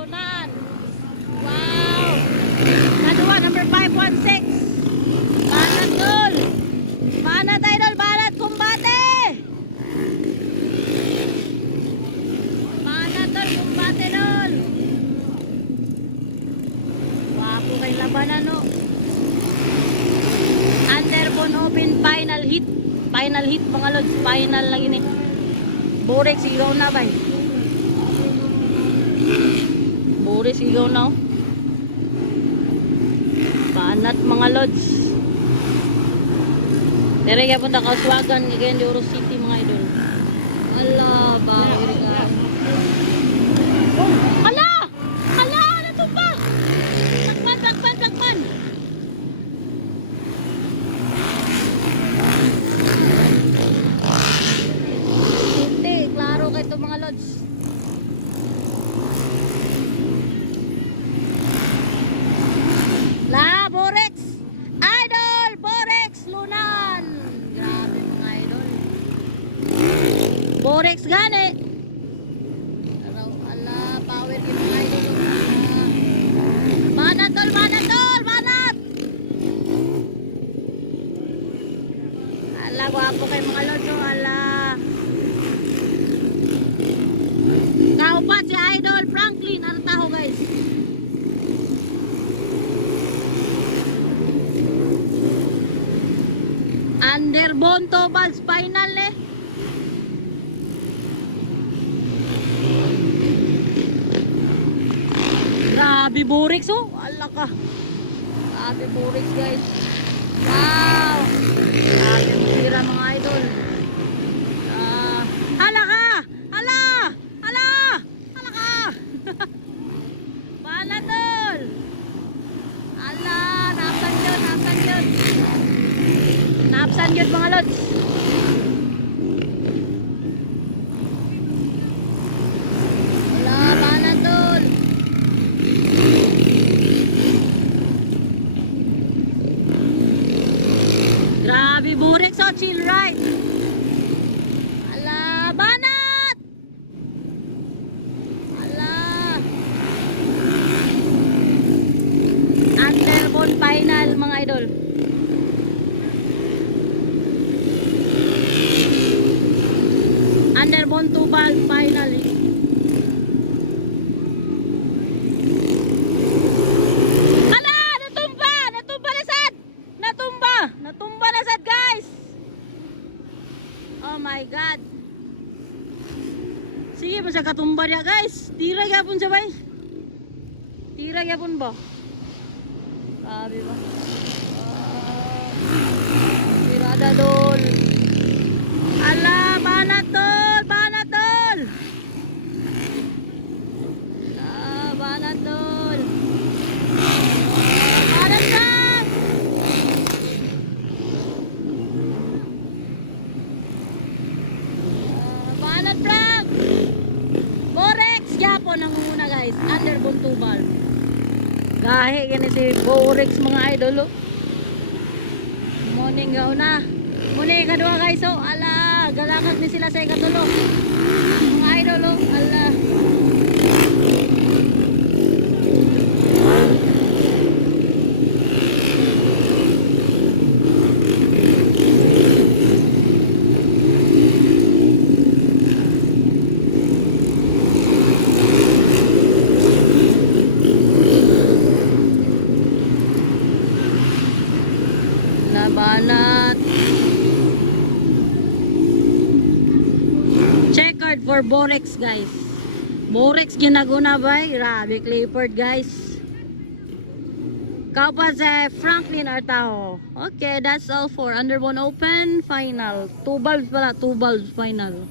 Lunan. Wow. Kadua, number 516. Banat dol. Banat idol, banat kumbate. Banat dol, kumbate dol. Wapo kay labanan no. Underbone Open final hit. Final hit mga lods. Final lang ini. Borex sigaw na ba? Borex sigaw na. Banat mga lods. Dere kaya punta Kauswagan ngayon di Oro City mga idol. Allah ba? Ala! Ala! Ano to ba? Takpan! Hindi, klaro kayo ito mga lods. La, Borex! Idol! Borex! Lunan! Grabe mga idol. Borex gani! Ala, power kayo mga idol. Banat tol! Banat! Ala, guwapo kayo mga lods. Ala. Kaupat si Idol Franklin. Ano taho guys? Underbone Tobal final eh. Grabe Borex oh. Ala ka. Grabe Borex guys. Wow. Grabe sira mga idol. Hala ka. Hala ka. Banatol. Ala. Napsan yun. Napsan yun mga lods. Ala. Banatol. Grabe Borex oh, chill right. Ala, banat. Ala. Underbone final mga idol. Underbone Tubal final. Natumba na sad guys. Oh my god. Sige pa sa katumba niya guys. Tira gyapon siya bay. Tira gyapon ba? Grabe ba? Tirada dol. Ala, banat dol. Ala, banat dol. Banat dol. Frank! Borex! Yapon ang muna guys. Underbone Tubal. Gahe yan si Borex mga idol. Morning gaw na. Muna kadua guys. Oh. Ala. Galakat ni sila sa ikatulo. Mga idol. Oh. Ala. Banat. Checkered for Borex guys. Borex ginaguna ba? Grabe Clifford guys. Kaupa sa Franklin Artaho. Okay, that's all for Underbone Open final. 2 bulbs pala, 2 bulbs final.